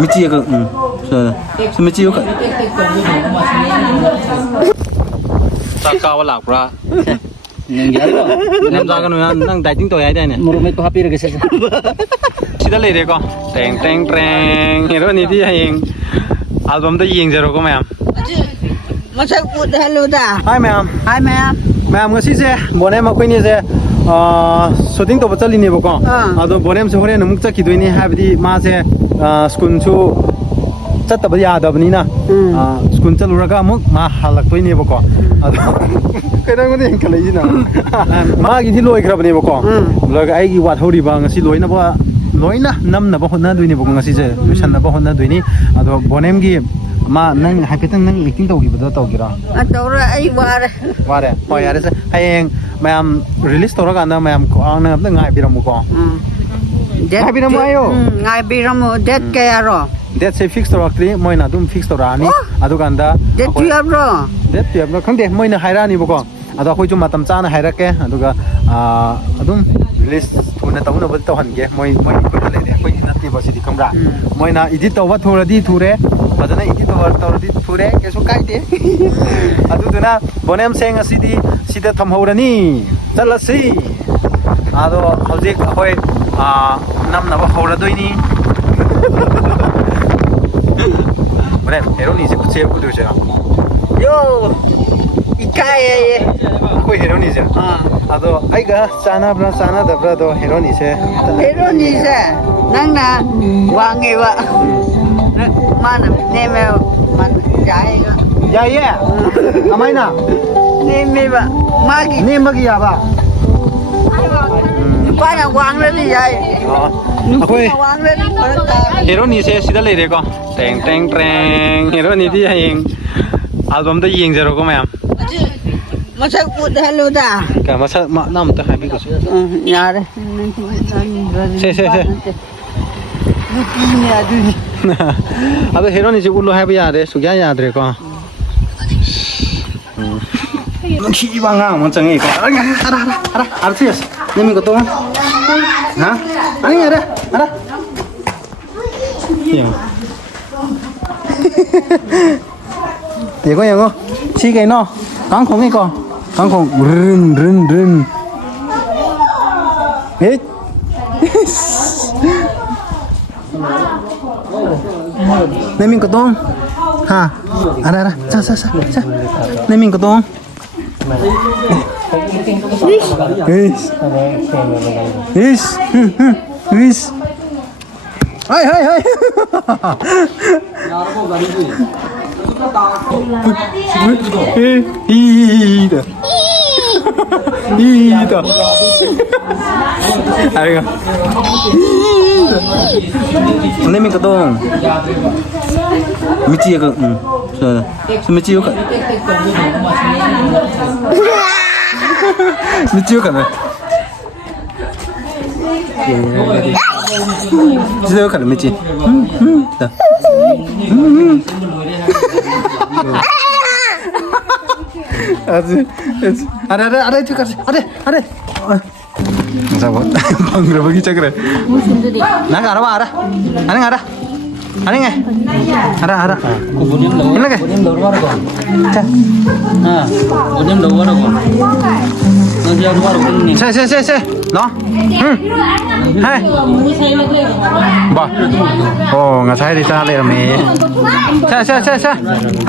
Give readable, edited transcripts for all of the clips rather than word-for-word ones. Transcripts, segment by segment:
미찌가 저 미찌가 까와 라그라 남자가 난 다이팅 또 해야 되네 무릎에 또 하피를 계세요. 시다 레레고 땡땡땡 이러니디 하잉 앨범도 이행자로고 맘 Masa good hello da. Hi ma'am Hi ma'am. ma'am ngasi se bonem akoini se shooting to bachali ne bako ado bonem se hore namuk cha kidoi habdi ma se school chu chataba yadabni na school chaluraga amuk ma halaktoi ne bako ado kaina ngone kalai na ma gi thi loi khrabni bako loga ai gi wat hori ba ngasi loina ba loina namna ba honna duini bako ngasi se mission na ba honna duini ado bonem gi ma nang haipetang nang acting tawgi bada tawgira Atora ai ware. ware hoy yare se hayeng mayam release toraga na mayam ko ang na ngai biramu ko ngai biramu ayo Ngai biramu det kaya ro. that say fix torakri moina dum fix torani adu ganda Det tuyab ro. that tuyab khangde moina hairani boko adu khoi chu matam chana hairake aduga adum release thuna tawna bal tawhange moi ko le de khoi natti basidi kamra moina edit tawba thoradi thure badana edit tawradi thure kesu kaide adu duna bonem seng asidi sida thamhorani chalasi ado hojik khoi nam na ba horadoini bonem hero ni se kuche ku du ja Yo. Ikai ye. khoi hero ni ja ado aiga chana da bra do hero ni se Pero ni sa. Nang na wangi wa. Mana neme man jai ga. ya ye amaina Neme ba. Magi. ne magi ya ba Pa na wang le ni jai. khoi Wang le ni pa. hero ni se sida le re ko teng teng teng hero ni di haing album da yeng zero ko ma'am Masa good hello da. ka masa ma nam ta happy ko Yare. Se. Ni adu. ado hero ni se ullo happy ya de su ya dre ko khi banga mo changi ko ara yes nemi ko to ha ani ara 이거 시계 너 강콩 이거 강콩 른 에? 내민 거동 하 알아 자 내민 거동 이스 하이 이다 아이가 내민 거동 미치가 저 미치가 미치가 진짜 가는 미치 다 아주 아래 itu kasih ada sabar bangga bagi cakre nah arah aneh arah ini ke Bonem daur war ko. Bonem daur war ko. Nanti daur war ko ni. se no hai ba oh ngasai di sana le me se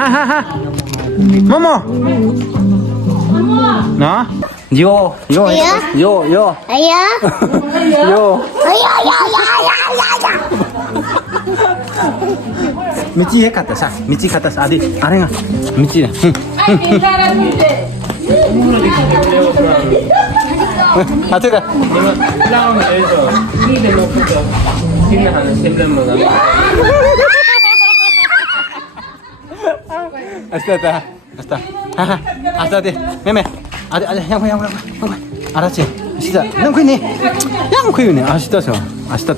ha momo no yo Ayah. 미치 해 갔다 사 미치 갔다 사 아디 아랭아 미치 아 제가 아싸 돼 매매 아디 형 알았지 진짜 형크이네 아시다서 아시다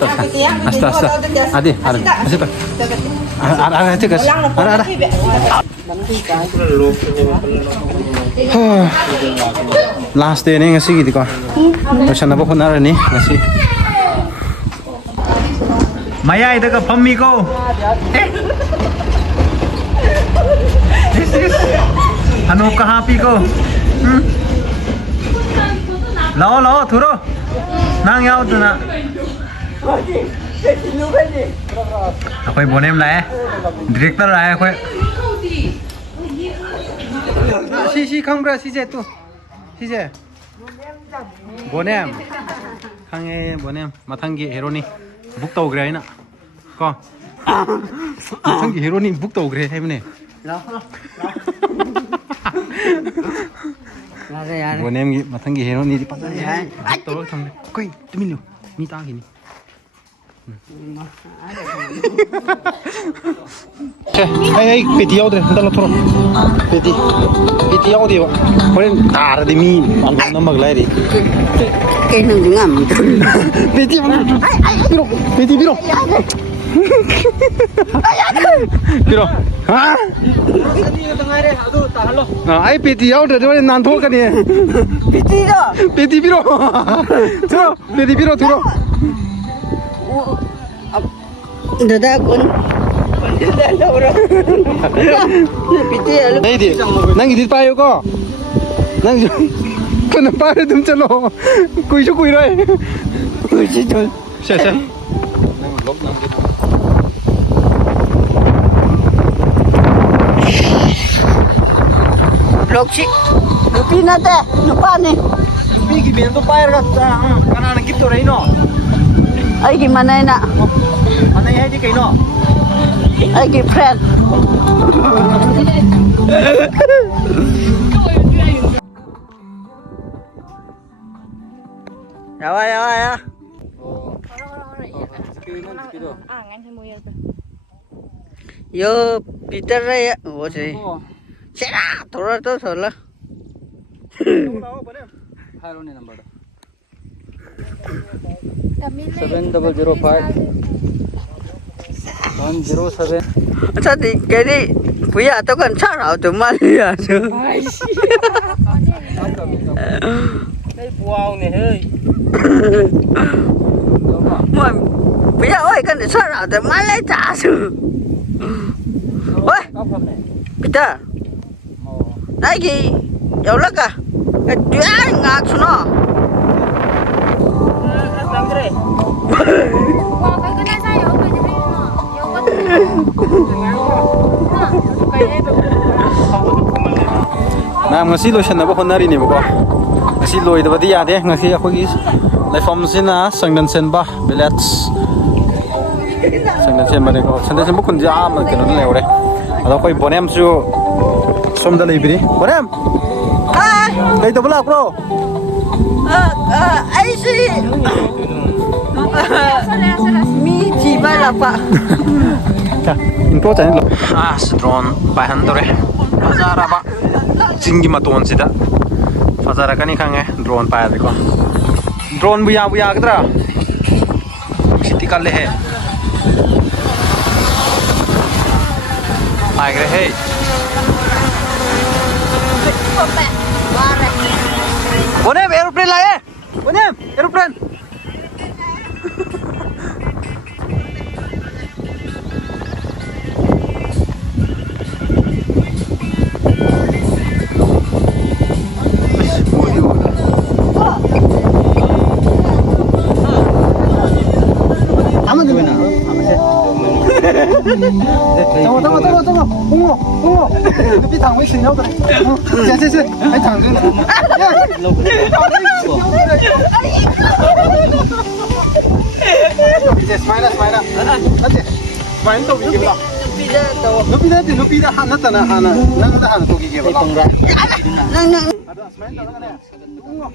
아디 아시다 알아 제가 알아 last day ni ngasi gitu ko sana ba kunara ni ngasi 마야이다가 펌미고 한옥가 하피고 나와 들어 낭 야우드나 아코이 보냄 라에 디렉터 라에 아코이 시시 컴브라 시제 또 시제 보냄 강해 보냄 마탕기 헤로니 북도 그래이나 거 마탕기 헤로니 북도 그래 해보네 보냄기 마탕기 헤로니 디 빠져 북도 탐네 거의 뚜밀려 니 따기니 Hey, peti yaudre, ndala thoro. Peti yaudre ba. Horen tar de mi, am na maglai. Cái nương đứng ẩm. Peti biro, peti biro. Biro. Ha? Ai peti yaudre de horen nan thok ka ni. Piti đó. Peti biro. Thoro, peti biro thoro. Dada kun. Dada đâu rồi? Piti à? Đây đi, nang idit pa yo ko. Nang con pa re dum chalo. Kui rồi. Ui chết rồi. Xe. Lộc chị. Nó pin nát thế, nó pan này. Pi ki ben to pa ra kana na kip to rei no. Ai cái mà này nè. Anai hai di kai no. Ai cái friend. Ya. Yo Peter đây ủa gì? Sẽ ra, tôi thôi là. 7005 107 Sao thì cái đi bây giờ tôi còn sao nào tụi mà đi à chứ? đây wow này hơi Mà bây giờ ơi cái này sao nào tụi mà lấy trả chứ? Ôi, Peter, này gì? Đâu lắc à? Cái chuyện ngạc xuống nó. Nam ngasi lo shanna ba honari ni ba ngasi loi da ba dia de ngasi akhoi laifam sina sangdan sen ba billets sangdan sen ba de ko sangdan sen bu kun ja ma ke no le ore ado koi bonem su som da leibri bonem kai to bla bro Ai sih? Mi chỉ ba là pak. Info channel lo drone bahan dore bazara ba jingi maton sida bazara kani khange drone pa de ko drone buya kadra siti kalle he ai gre hey bonem aeroplane laye bonem aeroplane Tunggu. Lebih tanggung sinyal tadi. Sini. Hai tanggung. Smile. Nanti. Smile tu gigi ba. Nupi dah hana tanah hana. Nang dah hana tu gigi ba. Nang. Ada smile tak kan ya? Tunggu.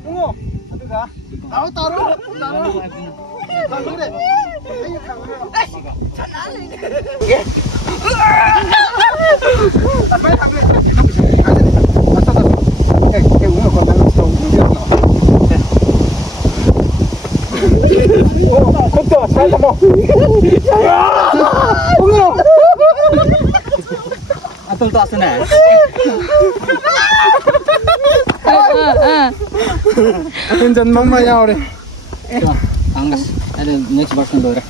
Ungu. Aduh dah. Taruh deh. Ayo taruh. Ungu kau dah tahu dia nak. Betul, saya mau. Ungu. tung toa sini. Injan mama yao deh. Anggas. Ada next version dulu.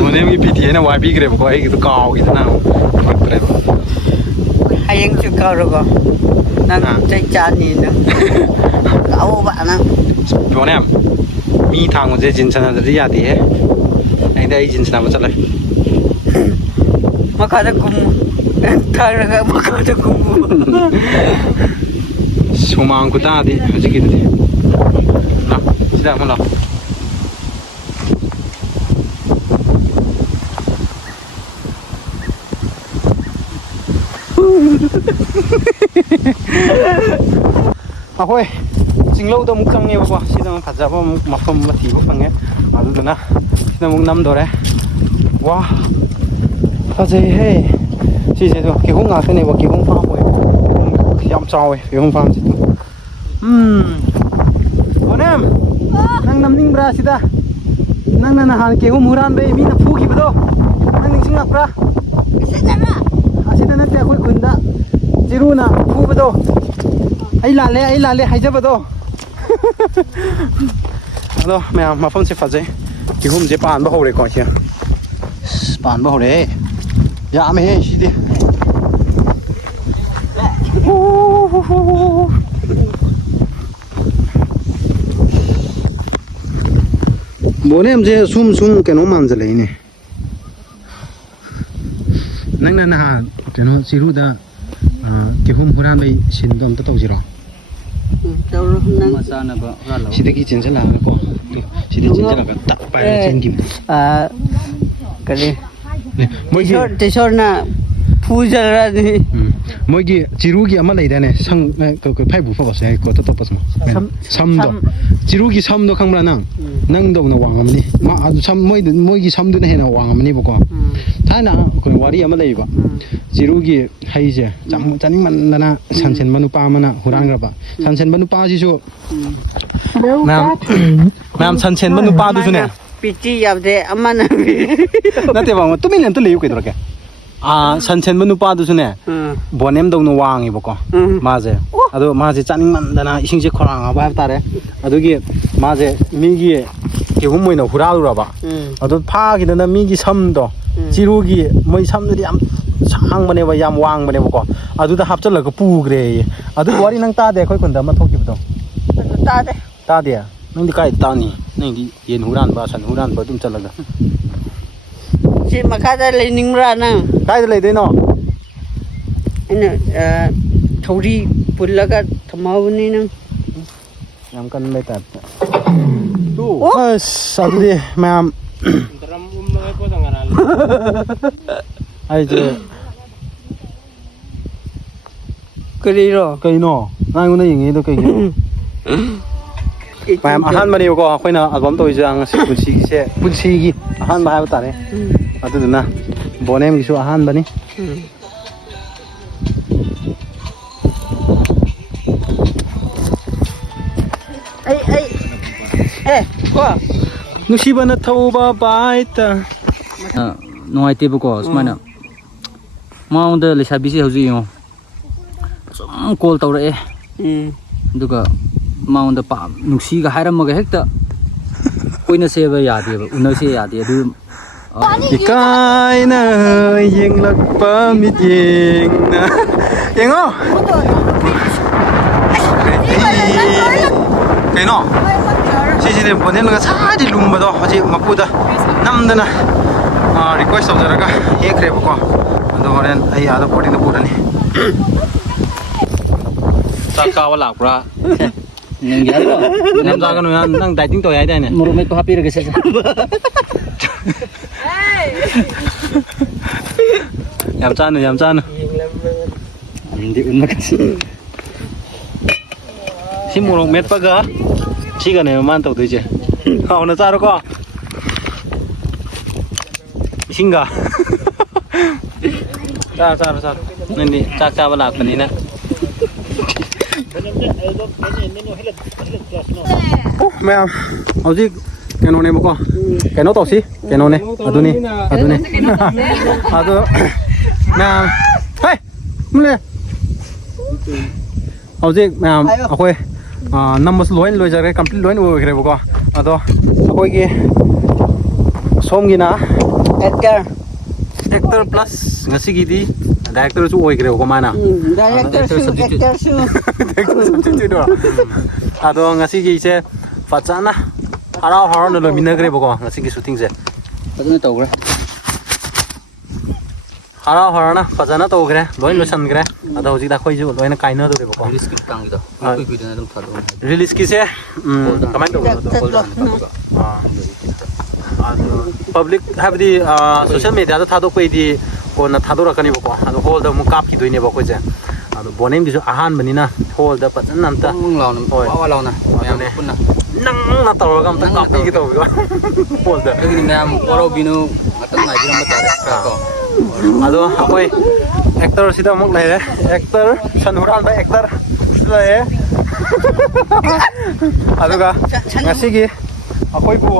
Bonem ki PTA na YB kere ko ai gitu kau gitu na. Kere. Hayang chu kau ro ko. Nang chai chan ni nang. Kau ba nang. Bonem. Mi thang mo je jin chana da ya de. Ai dai jin chana ma chalai. Makada kum. Thang ra ka makada kum. Sumang ku ta di ji ki de. Na, sida mo la. Ahoy, jinglo da muk change ba sida ma phaja ba mafam ma thi ba phange adu dana sida muk nam dore wa phaje he si se do ki hung nga ne ba ki hung fa hoy yam chaw ki hung fam si tu bonem nang nam ning bra sida nang na han ki hung muran be mi na phu ki ba do nang ning sing ak bra asida na te khoi khunda jiru na phu ba do ai lale hai jaba do alo mẹ mà phong sẽ phát dây thì hôm sẽ bàn bao hồi coi chưa bàn bao hồi dạ mày hay gì đi bố em sẽ sum cái nó mặn rồi này nãy nãy cái nó xí ruột đó cái hôm hôm nay xin đón tất tàu gì rồi Đâu nang. Masa na ba? Ralo. Sidaki chen sala ko. Sidaki chen sala ka tak pa chen kim. Cái gì? Moi gi Te sor na puja ra ni. moi gi chiru gi ama lai da ne sang ko phai bu fa ba sai ko to pas ma. Sam do. Chiru gi sam do khang bra nang do na wang amni. Ma adu sam moi gi sam do na he na wang amni ba ko. Tha na ko wari ama lai ba. Chiru gi hai je chang chaning man na sanchen manu pa mana hurang ra ba. Sanchen manu pa ji so. Nam sanchen manu pa du su ne. Pichi yab de amana. Nate ba tu min to leyu ke dor ke sanchen manu pa du su ne bonem dong no wangi ba ko ma je ado ma je chaning man dana ising je khorang ba tare ado gi ma je mi gi ke hum moi no hural ra ba ado pha gi dana mi gi sam do chiru gi moi sam du yam sang bane ba yam wang bane ba ko adu da hap chal la ko pu gre adu wari nang ta de khoi kun da ma thok gi ba ta de nang di kai ta ni nang di yen huran ba san huran ba dum chal la Si makada lening ra nang. kai le de no Ina thori pullaga thamau ni nang. yam kan le ta tu adu de ma'am Drum na ko dangaral. ai je Kari ro. kai no nai ngun yang ngi do kai ma'am ahan mani ko khoina album to jang si punsi gi ahan ba ba ta re adu na bonem gi su ahan bani Ai ko nusiba na thauba baita Nuai te ko sumana. Mau da le sabi se hoji yo. Sum call taw re. Duga mau da pa nusi ga hairam ga hekta. Koina se ba ya de ba una se ya de du ikai na yeng lak pa mi yeng na yeng o cái nó chị để bọn em là sao đi lùm vào đó chị mà phụ ta năm đây nè request tàu ra cả hết kẹp qua đó nên ai à đó bỏ đi nó phụ này ta kawa lak pra. Nang ya. nem ra cái nó đang đại tiếng tôi ấy đây này Muru me ko happy re se. yam chan Di un makasi. si murong met pa ga si cái này man tàu tới chứ hậu nó ra đó co xin ga ra nên đi cha vào lạc này nè mẹเอาสิcái nó này mà con cái nó tàu xí ꯀꯩꯅꯣꯅꯦ ꯑꯗꯨꯅꯤ ꯑꯗꯣ ꯃꯌꯥꯝ ꯍꯦ ꯃꯨꯂꯦ ꯍꯧꯖꯤꯛ ꯃꯌꯥꯝ ꯑꯩꯈꯣꯏ ꯅꯝꯕꯁꯨ ꯂꯣꯏꯅ ꯂꯣꯏꯖꯔꯦ complete ꯂꯣꯏꯅ ꯑꯣꯏꯈ꯭ꯔꯦꯕꯀꯣ ꯑꯗꯣ ꯑꯩꯈꯣꯏꯒꯤ ꯁꯣꯝꯒꯤꯅ ꯑꯦꯛꯇꯔ ꯄ꯭ꯂꯁ ꯉꯁꯤꯒꯤꯗꯤ ꯗꯥꯏꯔꯦꯛꯇꯔꯁꯨ ꯑꯣꯏꯈ꯭ꯔꯦꯕꯀꯣ ꯃꯥꯅ ꯑꯗꯣ ꯉꯁꯤꯒꯤꯁꯦ ꯐꯖꯅ ꯍꯔꯥꯎ ꯍꯔꯥꯎꯅ ꯂꯣꯏꯃꯤꯟꯅꯈ꯭ꯔꯦꯕꯀꯣ ꯉꯁꯤꯒꯤ ꯁꯨꯇꯤꯡꯁꯦ ꯐꯖꯅ ꯇꯧꯈ꯭ꯔꯦ ꯍꯔꯥꯎ ꯍꯔꯥꯎꯅ ꯐꯖꯅ ꯇꯧꯈ꯭ꯔꯦ ꯂꯣꯏ ꯂꯣꯏꯁꯟꯈ꯭ꯔꯦ ꯑꯗꯣ ꯍꯧꯖꯤꯛꯇ ꯑꯩꯈꯣꯏꯁꯨ ꯂꯣꯏꯅ ꯀꯥꯏꯅꯗꯣꯔꯦꯕꯀꯣ ꯔꯤꯂꯤꯁꯀꯤ ꯃꯇꯥꯡꯒꯤꯗꯣ ꯀꯨꯏ ꯀꯨꯏꯗꯅ ꯑꯗꯨꯝ ꯊꯥꯗꯣꯛꯑꯅꯤ ꯔꯤꯂꯤꯁꯀꯤꯁꯦ ꯀꯃꯥꯏꯅ ꯇꯧꯕꯅꯣ ꯄꯕ꯭ꯂꯤꯛ ꯍꯥꯏꯕꯗꯤ ꯁꯣꯁꯤꯌꯦꯜ ꯃꯦꯗꯤꯌꯥꯗ ꯊꯥꯗꯣꯛꯄꯩꯗꯤ ꯀꯣꯟꯅ ꯊꯥꯗꯣꯔꯛꯀꯅꯦꯕꯀꯣ ꯑꯗꯣ ꯍꯣꯜꯗ ꯑꯃꯨꯛ ꯀꯥꯞꯈꯤꯗꯣꯏꯅꯦꯕ ꯑꯩꯈꯣꯏꯁꯦ ꯑꯗꯣ ꯕꯣꯅꯦꯝꯒꯤꯁꯨ ꯑꯍꯥꯟꯕꯅꯤꯅ ꯍꯣꯜꯗ ꯐꯖꯅ ꯑꯝꯇ ꯂꯥꯎꯅ ꯋꯥ ꯂꯥꯎꯅ ꯃꯌꯥꯝ ꯄꯨꯟꯅ ꯅꯪꯅ ꯇꯧꯔꯒ ꯑꯝꯇ ꯀꯥꯞꯄꯤꯒꯦ ꯇꯧꯕꯤꯀꯣ ꯍꯣꯜꯗ ꯑꯗꯨꯒꯤꯗꯤ ꯃꯌꯥꯝ ꯋꯥꯔꯧꯕꯤꯅꯨ ꯉꯥꯛꯇꯪ ꯉꯥꯏꯕꯤꯔꯝꯕ ꯇꯥꯔꯦ ꯀꯣ ꯑꯗꯣ ꯑꯩꯈꯣꯏ ꯑꯦꯛꯇꯔꯁꯤꯗ ꯑꯃꯨꯛ ꯂꯩꯔꯦ ꯑꯦꯛꯇꯔ ꯁꯟ ꯍꯨꯔꯥꯟꯕ ꯑꯦꯛꯇꯔ ꯂꯩꯔꯦ ꯑꯗꯨꯒ ꯉꯁꯤꯒꯤ ꯑꯩꯈꯣꯏꯕꯨ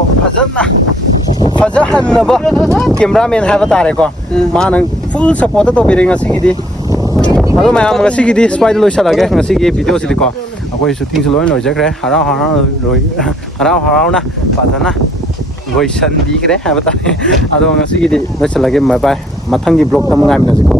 ꯐꯖꯍꯟꯅꯕ ꯀꯦꯃꯦꯔꯥꯃꯦꯟ ꯍꯥꯏꯕ ꯇꯥꯔꯦꯀꯣ ꯃꯥꯅ ꯐꯨꯜ ꯁꯞꯄꯣꯔꯠꯇ ꯇꯧꯕꯤꯔꯦ ꯉꯁꯤꯒꯤꯗꯤ ꯑꯗꯣ ꯃꯌꯥꯝꯉꯁꯤꯒꯤꯗꯤ ꯁ꯭ꯋꯥꯏꯗ ꯂꯣꯏꯁꯤꯜꯂꯒꯦ ꯉꯁꯤꯒꯤ ꯚꯤꯗꯤꯑꯣꯁꯤꯗꯤꯀꯣ ꯑꯩꯈꯣই ꯁꯨꯇꯤꯡꯁꯨ ꯂꯣꯏ ꯂꯣꯏꯖꯈ꯭ꯔꯦ ꯍꯔꯥꯎ ꯍꯔꯥꯎꯅ ꯐꯖꯅ ꯂꯣꯏꯁꯟꯕꯤꯈ꯭ꯔꯦ ꯍꯥꯏꯕ ꯇꯥꯔꯦ ꯑꯗꯣ ꯉꯁꯤꯒꯤꯗꯤ ꯂꯣꯏꯁꯤꯜꯂꯒꯦ ꯕꯥꯏ ꯕꯥꯏ ꯃꯊꯪꯒꯤ ꯕ꯭ꯂꯣꯛꯇ ꯑꯃꯨꯛ ꯉꯥꯏꯃꯤꯟꯅꯁꯤꯀꯣ